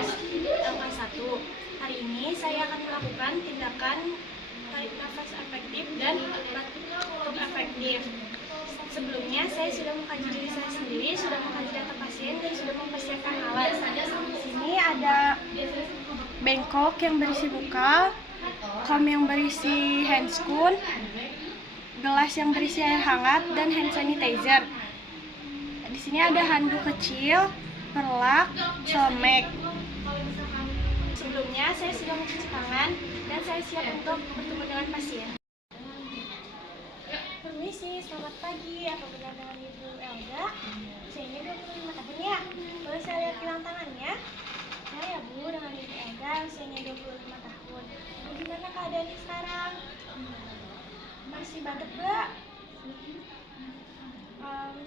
kelas kelas 1. Hari ini saya akan melakukan tindakan tarik nafas efektif dan batuk efektif. Sebelumnya saya sudah mengkaji diri saya sendiri, sudah mengkaji data pasien, dan sudah mempersiapkan alat. Di sini ada bengkok yang berisi buka, kom yang berisi handscoon, gelas yang berisi air hangat, dan hand sanitizer. Di sini ada handuk kecil, perlak, celemek. Sebelumnya saya sudah mencuci tangan dan saya siap untuk bertemu dengan pasien. Permisi, selamat pagi. Apa benar dengan Ibu Elga? Usianya 25 tahun ya? Boleh saya lihat bilang tangannya? Ya Bu, dengan Ibu Elga usianya 25 tahun. Bagaimana keadaannya sekarang? Masih batuk gak?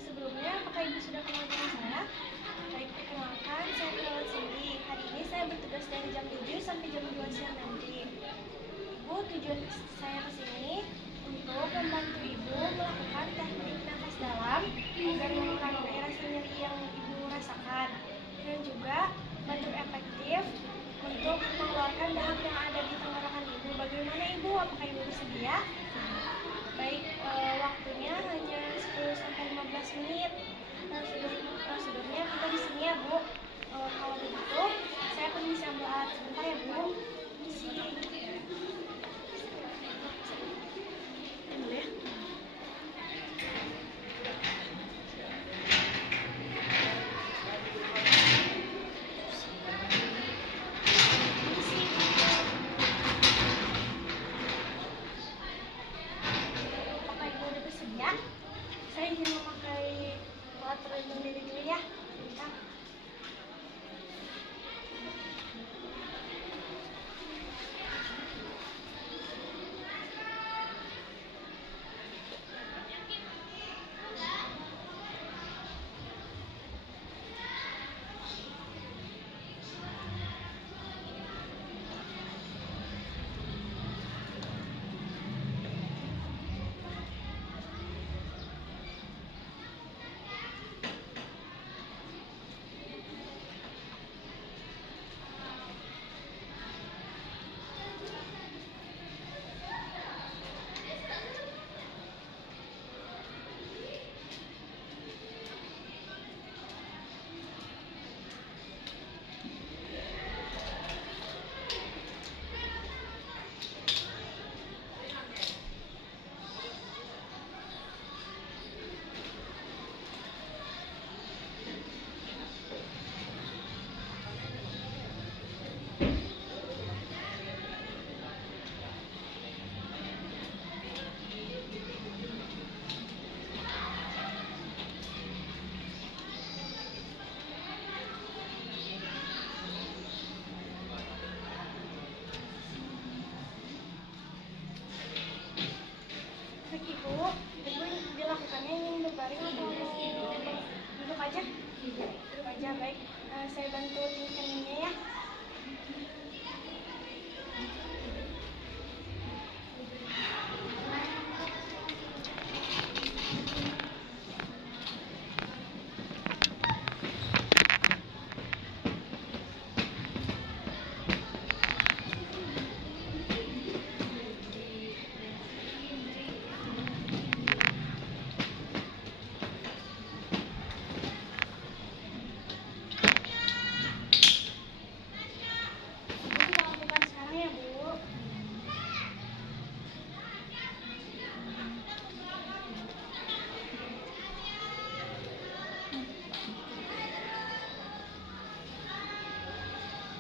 Sebelumnya, apakah Ibu sudah kenal dengan saya? Baik, perkenalkan, saya Perawat Cindy. Hari ini saya bertugas dari jam 7 sampai jam 2 siang nanti. Ibu, tujuan saya ke sini untuk membantu Ibu melakukan teknik nafas dalam agar mengurangi rasa nyeri yang Ibu rasakan, dan juga batuk efektif untuk mengeluarkan dahak yang ada di tenggorokan Ibu. Bagaimana Ibu? Apakah Ibu bersedia? Baik, waktunya hanya 10-15 menit. Prosedurnya kita di sini ya Bu. Kalau begitu, saya permisi ambil alat sebentar ya Bu. Permisi. Boleh. Apakah Ibu udah bersedia? Saya ingin memakai alat pelindung diri dulu ya. Bentar. Baik Ibu, Ibu dilakukannya ingin berbaring atau mau duduk aja? Duduk aja, baik. Saya bantu tinggikan ininya ya.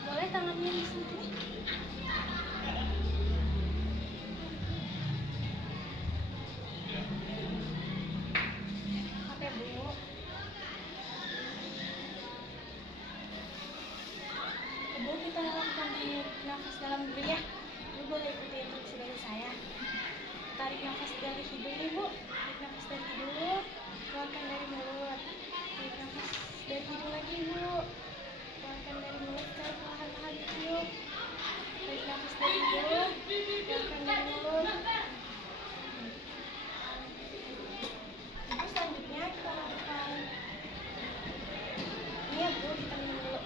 Boleh tangannya di sini. Oke Bu. Ibu, kita lakukan teknik nafas dalam dulu ya. Ibu boleh ikuti instruksi dari saya. Tarik nafas dari hidung Ibu. Tarik nafas dari hidung. Keluarkan dari mulut. Tarik nafas dari hidung lagi Ibu. Keluarkan dari mulut secara perlahan-lahan ditiup. Tarik nafas dari hidung. Keluarkan dari mulut. Ibu, selanjutnya kita lakukan ini ya Bu, kita minum dulu.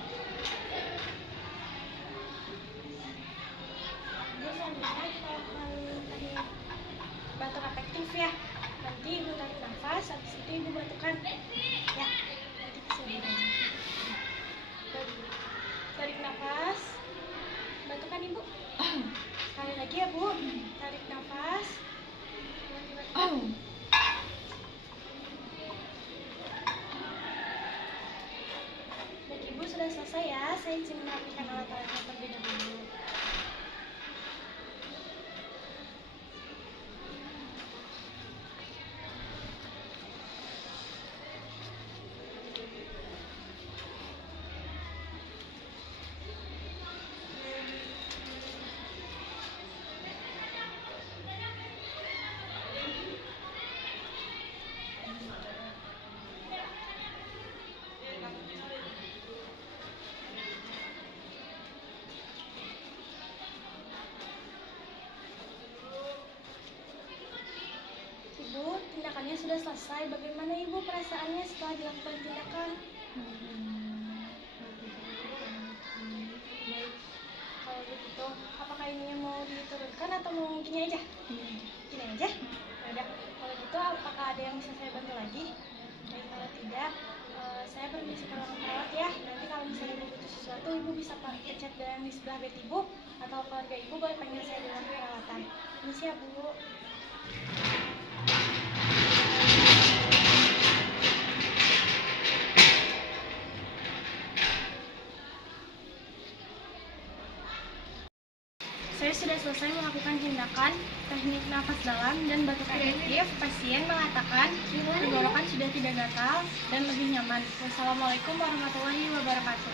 kan? Ya, nanti kesini aja. Tarik nafas. Bantukan ibu. Sekali lagi ya bu. Tarik nafas. Baik ibu, sudah selesai ya. Saya izin merapikan alat-alatnya terlebih dahulu. Ibu, tindakannya sudah selesai. Bagaimana ibu perasaannya setelah dilakukan tindakan? Kalau begitu, apakah ininya mau diturunkan atau mau gini aja? Gini aja? Yaudah, kalau gitu apakah ada yang bisa saya bantu lagi? Baik, kalau tidak, saya permisi ke ruangan perawat ya. Nanti kalau misalnya ibu butuh sesuatu, ibu bisa pencet yang di sebelah bed ibu, atau keluarga ibu boleh panggil saya di ruang perawatan. Permisi ya bu. Saya sudah selesai melakukan tindakan teknik nafas dalam dan batuk efektif. Pasien mengatakan tenggorokan sudah tidak gatal dan lebih nyaman. Wassalamualaikum warahmatullahi wabarakatuh.